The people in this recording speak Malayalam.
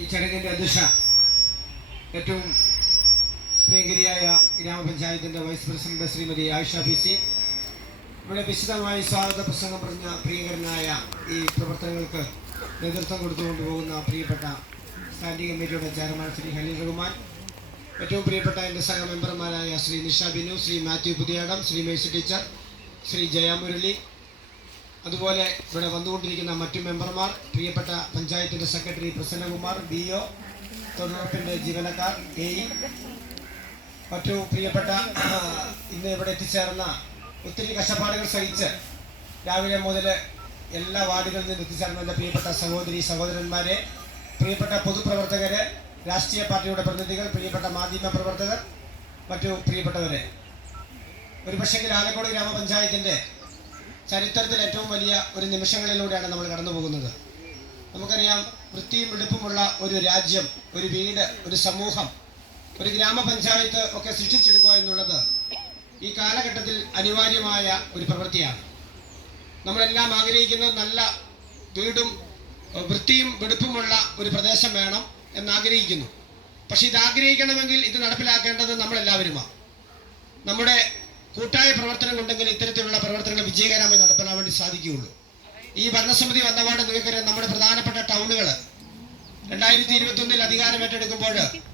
ഈ ചടങ്ങിൻ്റെ അധ്യക്ഷ ഏറ്റവും പ്രിയങ്കരിയായ ഗ്രാമപഞ്ചായത്തിൻ്റെ vice president Shrimati Ayisha PC, ഇവിടെ വിശദമായി സ്വാഗത പ്രസംഗം പറഞ്ഞ പ്രിയങ്കരനായ ഈ പ്രവർത്തനങ്ങൾക്ക് നേതൃത്വം കൊടുത്തുകൊണ്ട് പോകുന്ന പ്രിയപ്പെട്ട സ്റ്റാൻഡിംഗ് കമ്മിറ്റിയുടെ ചെയർമാൻ ശ്രീ ഖലീൽ റഹ്മാൻ, ഏറ്റവും പ്രിയപ്പെട്ട എൻ്റെ സഹ മെമ്പർമാരായ ശ്രീ നിഷ ബിനു, ശ്രീ മാത്യു പുതിയാടം, ശ്രീ മേഴ്സി ടീച്ചർ, ശ്രീ ജയമുരളി, അതുപോലെ ഇവിടെ വന്നുകൊണ്ടിരിക്കുന്ന മറ്റു മെമ്പർമാർ, പ്രിയപ്പെട്ട പഞ്ചായത്തിൻ്റെ സെക്രട്ടറി പ്രസന്നകുമാർ, BO, തൊഴിലുറപ്പിൻ്റെ ജീവനക്കാർ, AE, മറ്റു പ്രിയപ്പെട്ട ഇന്ന് ഇവിടെ എത്തിച്ചേർന്ന ഒത്തിരി കഷ്ടപ്പാടുകൾ സഹിച്ച് രാവിലെ മുതൽ എല്ലാ വാർഡുകളിൽ നിന്ന് എത്തിച്ചേർന്ന എൻ്റെ പ്രിയപ്പെട്ട സഹോദരി സഹോദരന്മാരെ, പ്രിയപ്പെട്ട പൊതുപ്രവർത്തകരെ, രാഷ്ട്രീയ പാർട്ടിയുടെ പ്രതിനിധികൾ, പ്രിയപ്പെട്ട മാധ്യമ പ്രവർത്തകർ, മറ്റു പ്രിയപ്പെട്ടവരെ, ഒരു പക്ഷെങ്കിൽ ആലക്കോട് ഗ്രാമപഞ്ചായത്തിൻ്റെ ചരിത്രത്തിൽ ഏറ്റവും വലിയ ഒരു നിമിഷങ്ങളിലൂടെയാണ് നമ്മൾ കടന്നു പോകുന്നത്. നമുക്കറിയാം, വൃത്തിയും വെടുപ്പുമുള്ള ഒരു രാജ്യം, ഒരു വീട്, ഒരു സമൂഹം, ഒരു ഗ്രാമപഞ്ചായത്ത് ഒക്കെ സൃഷ്ടിച്ചെടുക്കുക എന്നുള്ളത് ഈ കാലഘട്ടത്തിൽ അനിവാര്യമായ ഒരു പ്രവൃത്തിയാണ്. നമ്മളെല്ലാം ആഗ്രഹിക്കുന്നത് നല്ല വീടും വൃത്തിയും വെടുപ്പുമുള്ള ഒരു പ്രദേശം വേണം എന്നാഗ്രഹിക്കുന്നു. പക്ഷെ ഇത് ആഗ്രഹിക്കണമെങ്കിൽ ഇത് നടപ്പിലാക്കേണ്ടത് നമ്മളെല്ലാവരുമാണ്. നമ്മുടെ കൂട്ടായ പ്രവർത്തനം കൊണ്ടെങ്കിൽ ഇത്തരത്തിലുള്ള പ്രവർത്തനങ്ങൾ വിജയകരമായി നടത്താൻ വേണ്ടി സാധിക്കുകയുള്ളൂ. ഈ ഭരണസമിതി വന്നപാട് നിങ്ങൾക്കറിയാം, നമ്മുടെ പ്രധാനപ്പെട്ട ടൗണുകൾ 2021 അധികാരം ഏറ്റെടുക്കുമ്പോൾ